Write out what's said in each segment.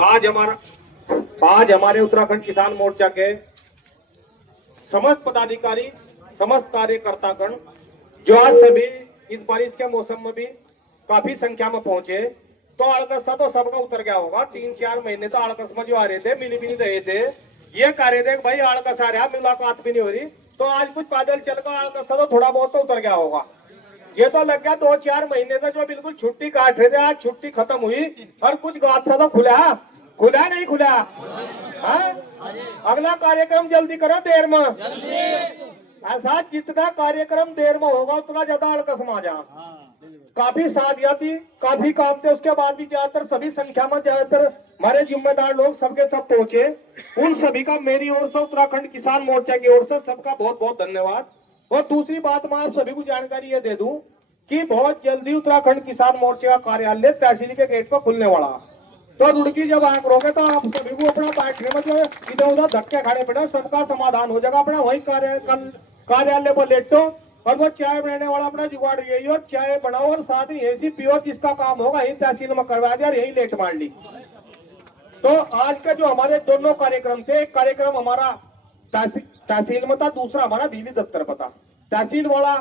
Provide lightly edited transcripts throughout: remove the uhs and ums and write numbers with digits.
आज हमारे उत्तराखंड किसान मोर्चा के समस्त पदाधिकारी, समस्त कार्यकर्तागण जो आज सभी इस बारिश के मौसम में भी काफी संख्या में पहुंचे, तो अड़कसा तो सबका उतर गया होगा। 3-4 महीने तो अड़कस में जो आ रहे थे, मिल भी नहीं रहे थे, ये कह रहे थे भाई अड़कस आ रहा, मुलाकात भी नहीं हो रही, तो आज कुछ पैदल चलकर अड़कसा तो थोड़ा बहुत तो उतर गया होगा। ये तो लग गया 2-4 महीने से जो बिल्कुल छुट्टी काट रहे थे, आज छुट्टी खत्म हुई और कुछ गात सा तो खुला नहीं खुला। हाँ? अगला कार्यक्रम जल्दी करो, देर में ऐसा जितना कार्यक्रम देर में होगा उतना ज्यादा अड़कस में आ जा। काफी शादियां थी, काफी काम थे, उसके बाद भी ज्यादातर सभी संख्या में ज्यादातर हमारे जिम्मेदार लोग सबके सब पहुंचे। उन सभी का मेरी ओर से, उत्तराखंड किसान मोर्चा की ओर से सबका बहुत बहुत धन्यवाद। और दूसरी बात मैं आप सभी को जानकारी ये दे दूं कि बहुत जल्दी उत्तराखंड किसान मोर्चे का कार्यालय तहसील के गेट पर खुलने वाला। तो रुड़की जब आग रोगे तो आप सभी को अपना बैठने में जो इधर उधर धक्के खाने पड़े, सबका समाधान हो जाएगा। अपना वही कार्यालय पर लेटो और वो चाय बनाने वाला अपना जुगाड़ यही और चाय बनाओ और साथ में ऐसी पियो, जिसका काम होगा यही तहसील में करवा दिया और यही लेट मार ली। तो आज का जो हमारे दोनों कार्यक्रम थे, एक कार्यक्रम हमारा तहसील में था, दूसरा हमारा बिजली दफ्तर पर था। तहसील वाला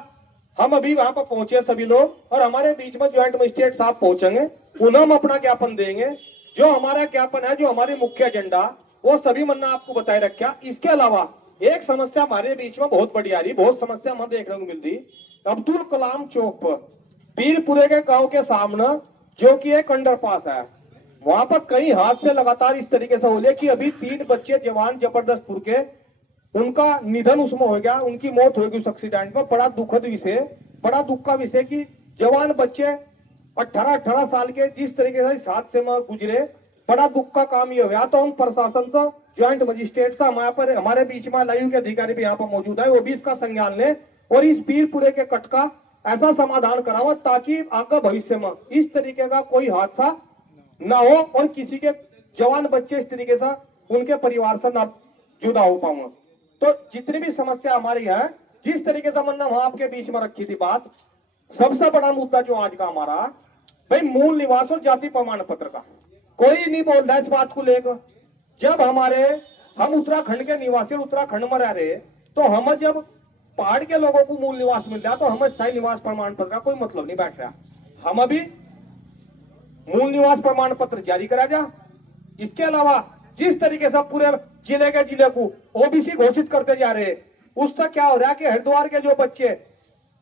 हम अभी वहां पर पहुंचे सभी लोग, और हमारे बीच में ज्वाइंट मजिस्ट्रेट साहब पहुंचेंगे, उन्हें हम अपना ज्ञापन देंगे। जो हमारा ज्ञापन है, जो हमारी मुख्य एजेंडा, वो सभी मन्ना आपको बताए रखा। इसके अलावा एक समस्या हमारे बीच में बहुत बड़ी आ रही, बहुत समस्या हमें देखने को मिल रही। अब्दुल कलाम चौक पर पीरपुरे के गांव के सामने जो कि एक अंडरपास है, वहां पर कई हादसे लगातार इस तरीके से हो रहे कि अभी 3 बच्चे जवान जबरदस्तपुर के, उनका निधन उसमें हो गया, उनकी मौत हो गई उस एक्सीडेंट में। बड़ा दुखद विषय, बड़ा दुख का विषय कि जवान बच्चे 18-18 साल के जिस तरीके से इस हादसे में गुजरे, बड़ा दुख का काम ये हुआ। तो हम प्रशासन से, ज्वाइंट मजिस्ट्रेट से, हमारे बीच में लायू के अधिकारी भी यहाँ पर मौजूद है, वो भी इसका संज्ञान ले और इस पीरपुरे के कट का ऐसा समाधान कराओ ताकि आगे भविष्य में इस तरीके का कोई हादसा न हो और किसी के जवान बच्चे इस तरीके से उनके परिवार से न जुदा हो पाऊंगा। तो जितनी भी समस्या हमारी है, जिस तरीके से हमने वहां आपके बीच में रखी थी बात, सबसे बड़ा मुद्दा जो आज का हमारा, भाई मूल निवास और जाति प्रमाण पत्र का कोई नहीं बोल रहा इस बात को लेकर। जब हम उत्तराखंड के निवासी उत्तराखंड में रह रहे, तो हम जब पहाड़ के लोगों को मूल निवास मिल रहा, तो हम स्थायी निवास प्रमाण पत्र का कोई मतलब नहीं बैठ रहा। हम अभी मूल निवास प्रमाण पत्र जारी करा जा। इसके अलावा जिस तरीके से पूरे जिले को ओबीसी घोषित करते जा रहे, उससे क्या हो रहा है कि हरिद्वार के जो बच्चे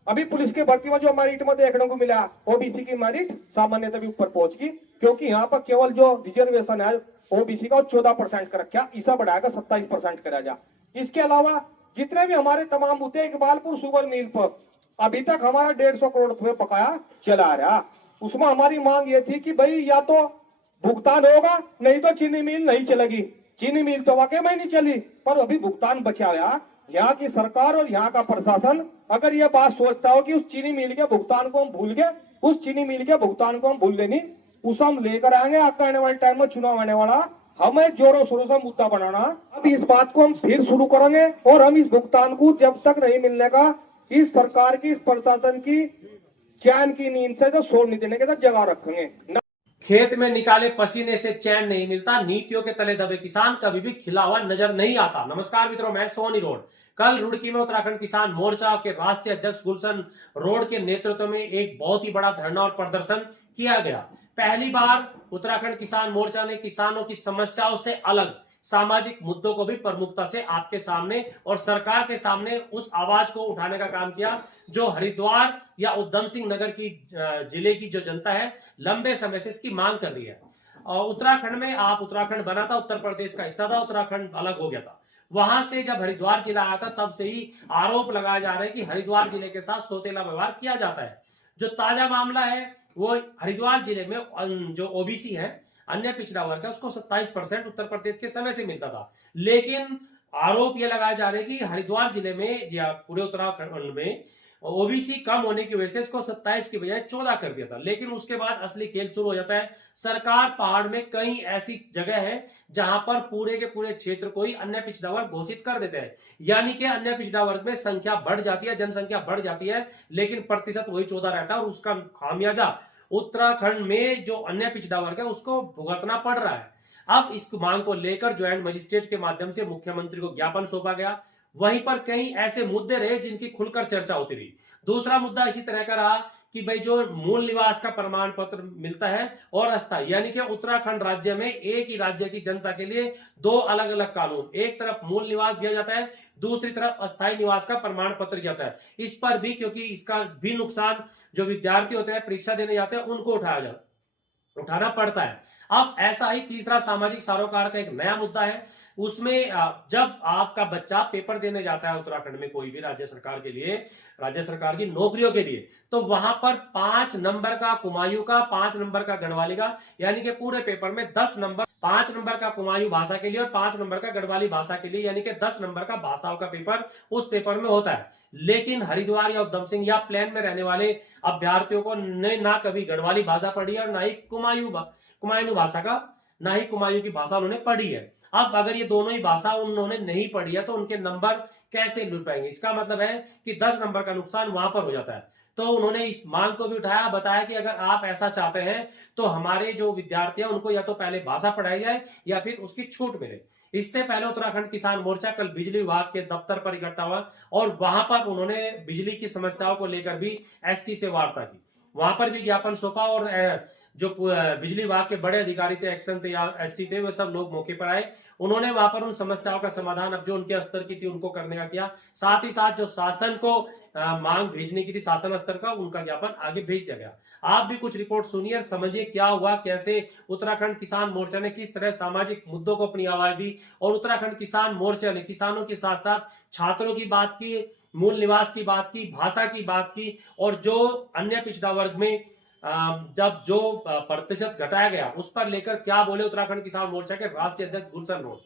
अभी पुलिस के भर्ती में जो मेरिट में देखने को मिला, ओबीसी की मेरिट सामान्यतः भी ऊपर पहुंच गई, क्योंकि यहाँ पर केवल जो रिजर्वेशन है ओबीसी का 14% कर रखा, इसा बढ़ाकर 27% करा जा। इसके अलावा जितने भी हमारे तमाम मुद्दे, इकबालपुर शुगर मिल पर अभी तक हमारा 150 करोड़ रुपए बकाया चला आ रहा, उसमें हमारी मांग ये थी कि भाई या तो भुगतान होगा, नहीं तो चीनी मिल नहीं चलेगी। चीनी मिल तो वाकई में नहीं चली, पर अभी भुगतान बचा गया। यहाँ की सरकार और यहाँ का प्रशासन अगर ये बात सोचता हो कि उस चीनी मिल के भुगतान को हम भूल गए, उस चीनी मिल के भुगतान को हम भूल लेनी, उसे हम लेकर आएंगे। आगे आने वाले टाइम में चुनाव आने वाला, हमें जोरों शोरों से मुद्दा बनाना। अब इस बात को हम फिर शुरू करेंगे और हम इस भुगतान को जब तक नहीं मिलने का, इस सरकार की, इस प्रशासन की चैन की नींद से जो सोने नहीं देने के साथ जगा रखेंगे। खेत में निकाले पसीने से चैन नहीं मिलता, नीतियों के तले दबे किसान कभी भी खिला हुआ नजर नहीं आता। नमस्कार मित्रों, मैं सोनी रोड। कल रुड़की में उत्तराखंड किसान मोर्चा के राष्ट्रीय अध्यक्ष गुलशन रोड के नेतृत्व में एक बहुत ही बड़ा धरना और प्रदर्शन किया गया। पहली बार उत्तराखंड किसान मोर्चा ने किसानों की समस्याओं से अलग सामाजिक मुद्दों को भी प्रमुखता से आपके सामने और सरकार के सामने उस आवाज को उठाने का काम किया जो हरिद्वार या उधम सिंह नगर की जिले की जो जनता है लंबे समय से इसकी मांग कर रही है। और उत्तराखंड में उत्तराखंड बना था, उत्तर प्रदेश का हिस्सा था, उत्तराखंड अलग हो गया था। वहां से जब हरिद्वार जिला आया था तब से ही आरोप लगाए जा रहे हैं कि हरिद्वार जिले के साथ सौतेला व्यवहार किया जाता है। जो ताजा मामला है वो हरिद्वार जिले में जो ओबीसी है, अन्य पिछड़ा वर्ग है, उसको 27% उत्तर प्रदेश के समय से मिलता था। लेकिन आरोप यह लगाए जा रहे हैं कि हरिद्वार जिले में या पूरे उत्तराखंड में ओबीसी कम होने की वजह से इसको 27 की बजाय 14 कर दिया था। लेकिन उसके बाद असली खेल शुरू हो जाता है। सरकार पहाड़ में कई ऐसी जगह है जहां पर पूरे के पूरे क्षेत्र को ही अन्य पिछड़ा वर्ग घोषित कर देते हैं, यानी कि अन्य पिछड़ा वर्ग में संख्या बढ़ जाती है, जनसंख्या बढ़ जाती है, लेकिन प्रतिशत वही 14 रहता है और उसका खामियाजा उत्तराखंड में जो अन्य पिछड़ा वर्ग है उसको भुगतना पड़ रहा है। अब इस मांग को लेकर ज्वाइंट मजिस्ट्रेट के माध्यम से मुख्यमंत्री को ज्ञापन सौंपा गया। वहीं पर कई ऐसे मुद्दे रहे जिनकी खुलकर चर्चा होती रही। दूसरा मुद्दा इसी तरह का रहा कि भाई जो मूल निवास का प्रमाण पत्र मिलता है और अस्थायी, यानी कि उत्तराखंड राज्य में एक ही राज्य की जनता के लिए दो अलग अलग कानून, एक तरफ मूल निवास दिया जाता है, दूसरी तरफ अस्थायी निवास का प्रमाण पत्र दिया जाता है। इस पर भी, क्योंकि इसका भी नुकसान जो विद्यार्थी होते हैं परीक्षा देने जाते हैं उनको उठाना पड़ता है। अब ऐसा ही तीसरा सामाजिक सरोकार का एक नया मुद्दा है। उसमें जब आपका बच्चा पेपर देने जाता है उत्तराखंड में कोई भी राज्य सरकार के लिए, राज्य सरकार की नौकरियों के लिए, तो वहां पर 5 नंबर का कुमायूं का, 5 नंबर का गढ़वाली का, यानी कि पूरे पेपर में 10 नंबर, 5 नंबर का कुमायूं भाषा के लिए और 5 नंबर का गढ़वाली भाषा के लिए, यानी कि 10 नंबर का भाषाओं का पेपर उस पेपर में होता है। लेकिन हरिद्वार या उधम सिंह या प्लेन में रहने वाले अभ्यर्थियों को ने ना कभी गढ़वाली भाषा पढ़ी है और ना ही कुमायूं भाषा का, ना ही कुमायूं की भाषा उन्होंने पढ़ी है। अब अगर ये दोनों ही भाषा उन्होंने नहीं पढ़ी है तो उनके नंबर कैसे मिल पाएंगे? इसका मतलब है कि 10 नंबर का नुकसान वहां पर हो जाता है। तो उन्होंने इस मांग को भी उठाया, बताया कि अगर आप ऐसा चाहते हैं तो हमारे जो विद्यार्थी हैं उनको या तो पहले भाषा पढ़ाई जाए या फिर उसकी छूट मिले। इससे पहले उत्तराखंड किसान मोर्चा कल बिजली विभाग के दफ्तर पर इकट्ठा हुआ और वहां पर उन्होंने बिजली की समस्याओं को लेकर भी एससी से वार्ता की। वहां पर भी ज्ञापन सौंपा और जो बिजली विभाग के बड़े अधिकारी थे, एक्शन थे या एससी थे, वो सब लोग मौके पर आए। उन्होंने वहां पर उन समस्याओं का समाधान अब जो उनके स्तर की थी उनको करने का किया। साथ ही साथ जो शासन को मांग भेजने की थी शासन स्तर का, उनका ज्ञापन आगे भेज दिया गया। आप भी कुछ रिपोर्ट सुनिए और समझिए क्या हुआ, कैसे उत्तराखंड किसान मोर्चा ने किस तरह सामाजिक मुद्दों को अपनी आवाज दी और उत्तराखंड किसान मोर्चा ने किसानों के साथ साथ छात्रों की बात की, मूल निवास की बात की, भाषा की बात की और जो अन्य पिछड़ा वर्ग में जब जो प्रतिशत घटाया गया उस पर लेकर क्या बोले उत्तराखंड किसान मोर्चा के राष्ट्रीय अध्यक्ष गुलशन रोड।